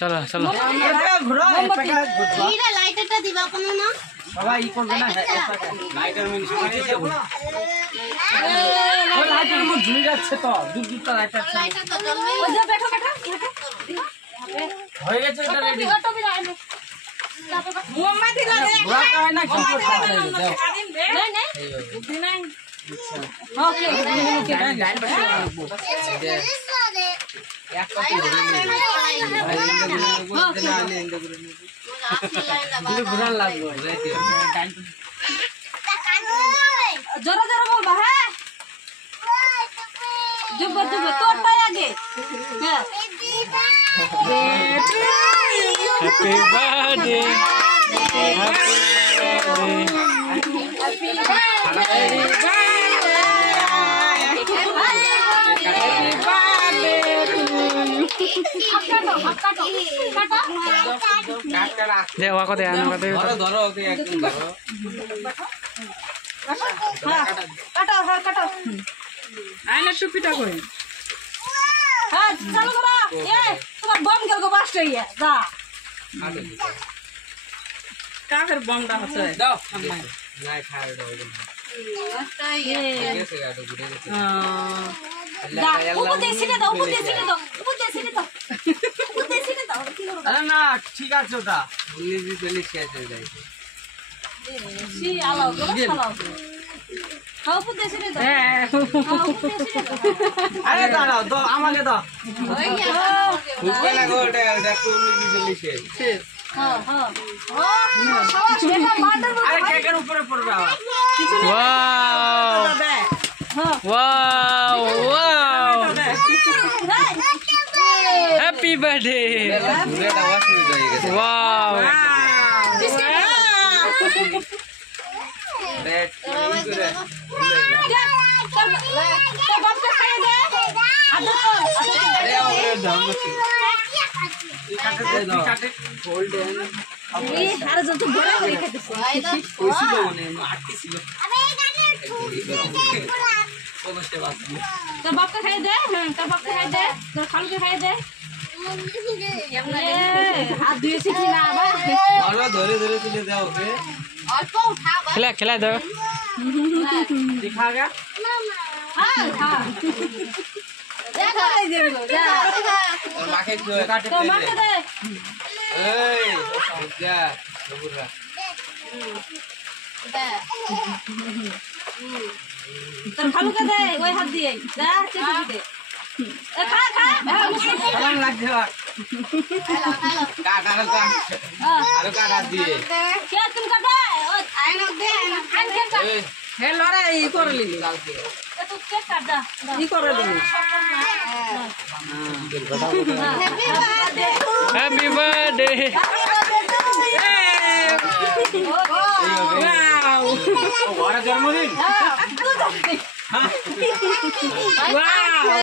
চলো চলো ঘুরো এটা লাইটারটা দিবা কোন না বাবা ই করবে না লাইটার মিন শুকাইছে ওই লাইটার মধ্যে ঝুলে যাচ্ছে তো দুটা লাইটার লাইটার তো জ্বলবে ওই যে बैठो बैठो হয়ে গেছে এটা রেডি भी आए মোমবাতি লাগে ঘোরাটা হয় না কি করতে হবে দাও नहीं नहीं नहीं ओके লাইন বসে রাখবো এক কপি ধরে নিয়ে ঘোরা লাগবে जोरा जोरा बोल बा है जुब जुब तोड़ता आगे हैप्पी बर्थडे दे वहाँ को दे आना को दे ধরো ধরো ওকে একদম ধরো काटो हाँ काटो আয়না টুপিটা কই हाँ चलो करा ये तुम्हारा बम गल को बास्ट रही है जा কাকের বমটা হচ্ছে দাও নাই খায় দাও ये গেছে গাড়ি ঘুরে গেছে जा ऊपर दे सीने दो ऊपर दे सीने दो ऊपर दे सीने दो ऊपर दे सीने दो की करो আরে না ঠিক আছে ওটা ইংলিশ বেলি শেষ হয়ে যায় सी आलाओ करो आलाओ हाँ ऊपर दे सीने दो हाँ ऊपर दे सीने दो আরে দাঁড়াও দাও আমাকে দাও ওই বুঝবে না গো ওটা একটু ইংলিশ বেলি শেষ हाँ हाँ शाबाश बेटा मार्डर আরে কেকের উপরে পড়বে আবার वाओ हाँ वाओ वाओ हैप्पी बर्थडे ঘুরেটা অসুবিধা হয়ে গেছে वाओ রেড করে আরে ওরে দাও মছি কাটে দে দাও কাটে হোল্ড अरे जो तू बड़ा हो रही কইছিল মনে আটকে ছিল অবশ্যই বাঁচবে तो बाप का खाई दे तो बाप का खाई दे तो खालू के खाई दे हाथ धुए सीखी ना बा আরে ধরে ধরে তুলে দাও ওকে অল্প উঠা खिला खिला दो दिखा गया हां हां देखो ले दे लो जा और माखे जो काटे तो मार के दे এই যা সবুরা तो खालू के दे वही हाथ दिए जा चेक दे खा खा সালাম লাগছে কাকা কাকা আর কাকা দিয়ে क्या तुम काटा আয়না দে आन के काट এই হে লড়াই ই করে লিলি কালকে तू केक काट दा ই করে দিলি हैप्पी बर्थडे ওয়াও ঘরে জন্মদিন हां तू जा ওয়াও